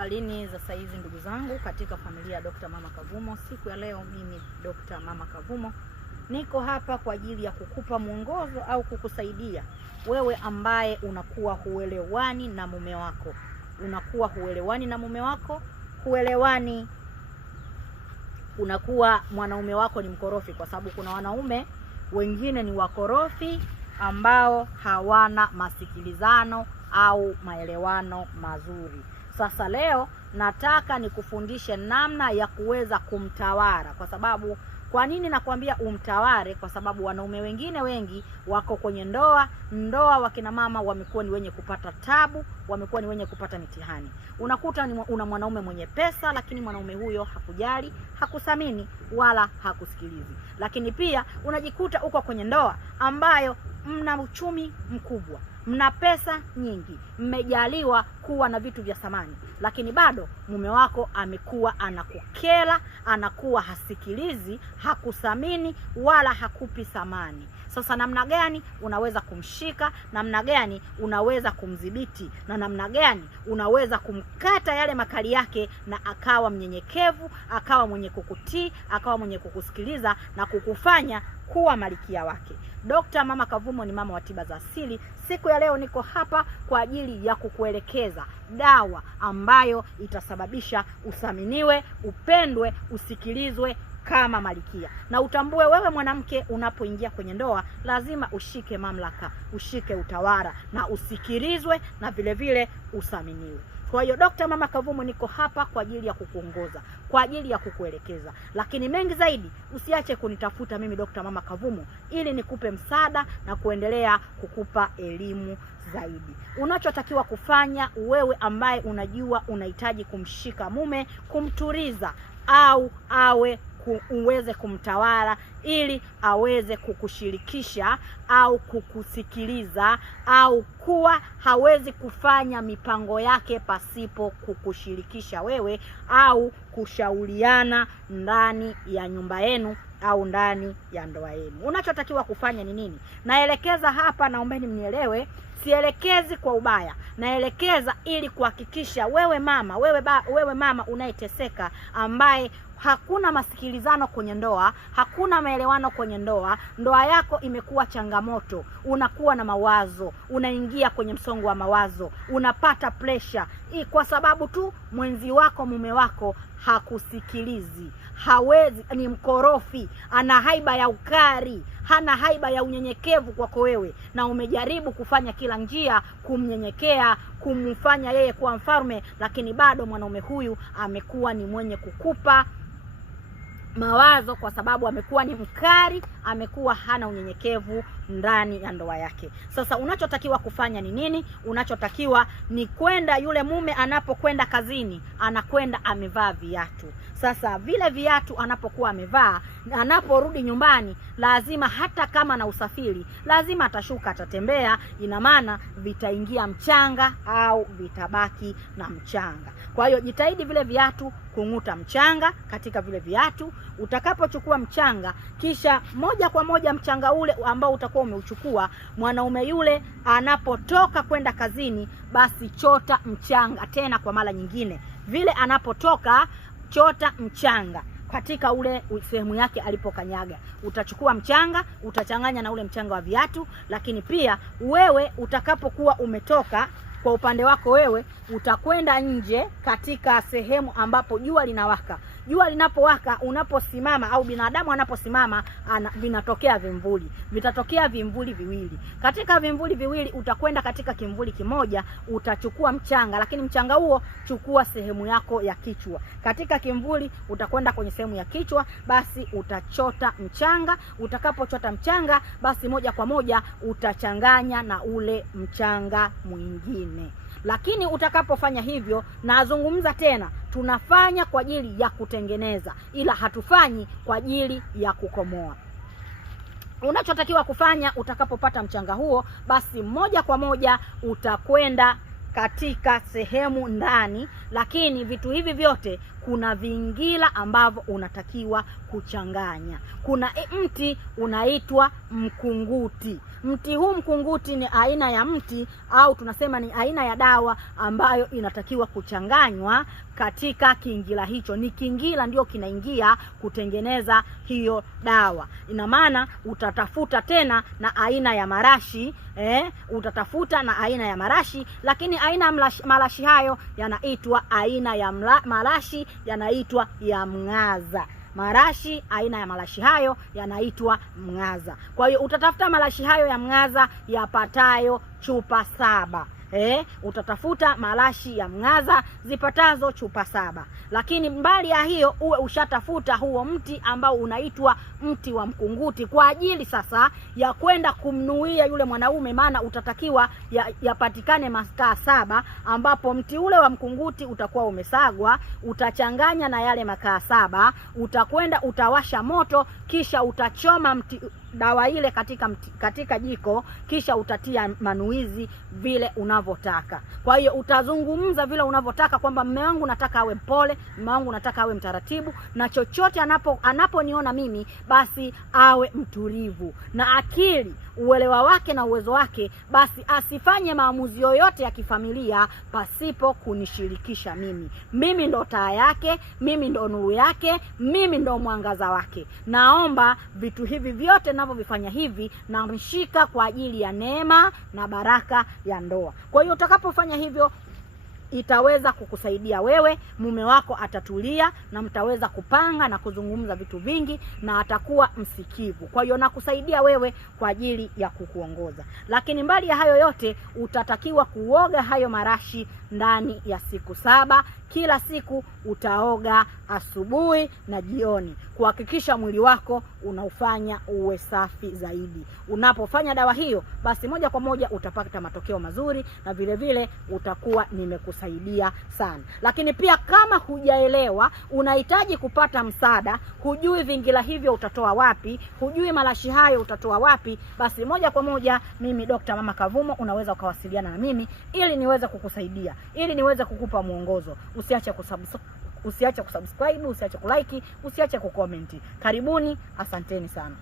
Habarini za saizi ndugu zangu katika familia ya Dr. Mama Kavumo. Siku ya leo mimi Dr. Mama Kavumo niko hapa kwa ajili ya kukupa mwongozo au kukusaidia wewe ambaye unakuwa huelewani na mume wako. Huelewani, unakuwa mwanaume wako ni mkorofi, kwa sababu kuna wanaume wengine ni wakorofi ambao hawana masikilizano au maelewano mazuri. Sasa leo nataka nikufundishe namna ya kuweza kumtawala. Kwa sababu kwa nini nakwambia umtawale? Kwa sababu wanaume wengine wengi wako kwenye ndoa wakina mama wamekuwa ni wenye kupata tabu, wamekuwa ni wenye kupata mitihani. Unakuta una mwanaume mwenye pesa, lakini mwanaume huyo hakujali, hakuthamini wala hakusikilizi. Lakini pia unajikuta uko kwenye ndoa ambayo mna uchumi mkubwa, mna pesa nyingi, mmejaliwa kuwa na vitu vya thamani, lakini bado mume wako amekuwa anakukera, anakuwa hasikilizi, hakuthamini wala hakupi thamani. Sasa namna gani unaweza kumshika, namna gani unaweza kumdhibiti, na namna gani unaweza kumkata yale makali yake na akawa mnyenyekevu, akawa mwenye kukutii, akawa mwenye kukusikiliza na kukufanya kuwa malkia wake. Dr. Mama Kavumo ni mama wa tiba za asili. Siku ya leo niko hapa kwa ajili ya kukuelekeza dawa ambayo itasababisha uthaminiwe, upendwe, usikilizwe kama malkia. Na utambue wewe mwanamke, unapoingia kwenye ndoa lazima ushike mamlaka, ushike utawala na usikilizwe na vile vile uthaminiwe. Kwa hiyo Dr. Mama Kavumo niko hapa kwa ajili ya kukuongoza, kwa ajili ya kukuelekeza. Lakini mengi zaidi, usiache kunitafuta mimi Dr. Mama Kavumo ili nikupe msaada na kuendelea kukupa elimu zaidi. Unachotakiwa kufanya wewe ambaye unajua unahitaji kumshika mume, kumturiza au uweze kumtawala ili aweze kukushirikisha au kukusikiliza, au kuwa hawezi kufanya mipango yake pasipo kukushirikisha wewe, au kushauriana ndani ya nyumba yenu au ndani ya ndoa yenu. Unachotakiwa kufanya ni nini? Naelekeza hapa, naombeni mnielewe. Sielekezi kwa ubaya, naelekeza ili kuhakikisha wewe mama unayeteseka, ambaye hakuna masikilizano kwenye ndoa, hakuna maelewano kwenye ndoa yako imekuwa changamoto, unakuwa na mawazo, unaingia kwenye msongo wa mawazo, unapata pressure kwa sababu tu mwenzi wako, mume wako hakusikilizi, hawezi, ni mkorofi, ana haiba ya ukari, hana haiba ya unyenyekevu kwako wewe, na umejaribu kufanya kila njia kumnyenyekea, kumfanya yeye kuwa mfalme, lakini bado mwanaume huyu amekuwa ni mwenye kukupa mawazo, kwa sababu amekuwa ni mkari, amekuwa hana unyenyekevu ndani ya ndoa yake. Sasa unachotakiwa kufanya ni nini? Unachotakiwa ni kwenda, yule mume anapokwenda kazini anakwenda amevaa viatu. Sasa vile viatu anapokuwa amevaa, anaporudi nyumbani lazima, hata kama na usafiri, lazima atashuka, atatembea, ina maana vitaingia mchanga au vitabaki na mchanga. Kwa hiyo jitahidi vile viatu kung'uta mchanga katika vile viatu. Utakapochukua mchanga, kisha moja kwa moja mchanga ule ambao utakuwa umeuchukua, mwanaume yule anapotoka kwenda kazini, basi chota mchanga tena kwa mara nyingine. Vile anapotoka, chota mchanga katika ule sehemu yake alipokanyaga. Utachukua mchanga, utachanganya na ule mchanga wa viatu. Lakini pia wewe utakapokuwa umetoka, kwa upande wako wewe utakwenda nje katika sehemu ambapo jua linawaka. Jua linapowaka, unaposimama au binadamu anaposimama, vinatokea vimvuli. Vitatokea vimvuli viwili. Katika vimvuli viwili utakwenda katika kimvuli kimoja, utachukua mchanga, lakini mchanga huo chukua sehemu yako ya kichwa. Katika kimvuli utakwenda kwenye sehemu ya kichwa, basi utachota mchanga. Utakapochota mchanga, basi moja kwa moja utachanganya na ule mchanga mwingine. Lakini utakapofanya hivyo, nazungumza tena, tunafanya kwa ajili ya kutengeneza, ila hatufanyi kwa ajili ya kukomoa. Unachotakiwa kufanya, utakapopata mchanga huo, basi moja kwa moja utakwenda katika sehemu ndani, lakini vitu hivi vyote kuna vingila ambavyo unatakiwa kuchanganya. Kuna mti unaitwa mkunguti. Mti huu mkunguti ni aina ya mti au tunasema ni aina ya dawa ambayo inatakiwa kuchanganywa katika kingila hicho. Ni kingila ndio kinaingia kutengeneza hiyo dawa. Ina maana utatafuta tena na aina ya marashi, utatafuta na aina ya marashi, lakini aina ya marashi hayo yanaitwa aina ya marashi yanaitwa ya mng'aza. Marashi aina ya marashi hayo yanaitwa mng'aza. Kwa hiyo utatafuta marashi hayo ya mng'aza yapatayo chupa 7. Utatafuta marashi ya mng'aza zipatazo chupa 7. Lakini mbali ya hiyo uwe ushatafuta huo mti ambao unaitwa mti wa mkunguti kwa ajili sasa ya kwenda kumnuia yule mwanaume, maana utatakiwa yapatikane makaa 7, ambapo mti ule wa mkunguti utakuwa umesagwa, utachanganya na yale makaa 7, utakwenda utawasha moto, kisha utachoma dawa ile katika jiko, kisha utatia manuizi vile unavyotaka. Kwa hiyo utazungumza vile unavyotaka kwamba mume wangu nataka awe mpole, mume wangu nataka awe mtaratibu, na chochote anaponiona mimi basi awe mtulivu na akili, uelewa wake na uwezo wake, basi asifanye maamuzi yoyote ya kifamilia pasipo kunishirikisha mimi. Mimi ndo taa yake, mimi ndo nuru yake, mimi ndo mwangaza wake. Naomba vitu hivi vyote ninavyovifanya hivi na mshika kwa ajili ya neema na baraka ya ndoa. Kwa hiyo utakapofanya hivyo itaweza kukusaidia wewe, mume wako atatulia na mtaweza kupanga na kuzungumza vitu vingi na atakuwa msikivu. Kwa hiyo nakusaidia wewe kwa ajili ya kukuongoza. Lakini mbali ya hayo yote utatakiwa kuoga hayo marashi ndani ya siku 7. Kila siku utaoga asubuhi na jioni kuhakikisha mwili wako unaufanya uwe safi zaidi. Unapofanya dawa hiyo basi moja kwa moja utapata matokeo mazuri na vile vile utakuwa nimekusaidia sana. Lakini pia kama hujaelewa, unahitaji kupata msaada, hujui vingila hivyo utatoa wapi, hujui marashi hayo utatoa wapi, basi moja kwa moja mimi Dr. Mama Kavumo unaweza ukawasiliana na mimi ili niweze kukusaidia, ili niweze kukupa mwongozo. Usiache kusubscribe, usiache kulike, usiache kucomment. Karibuni, asanteni sana.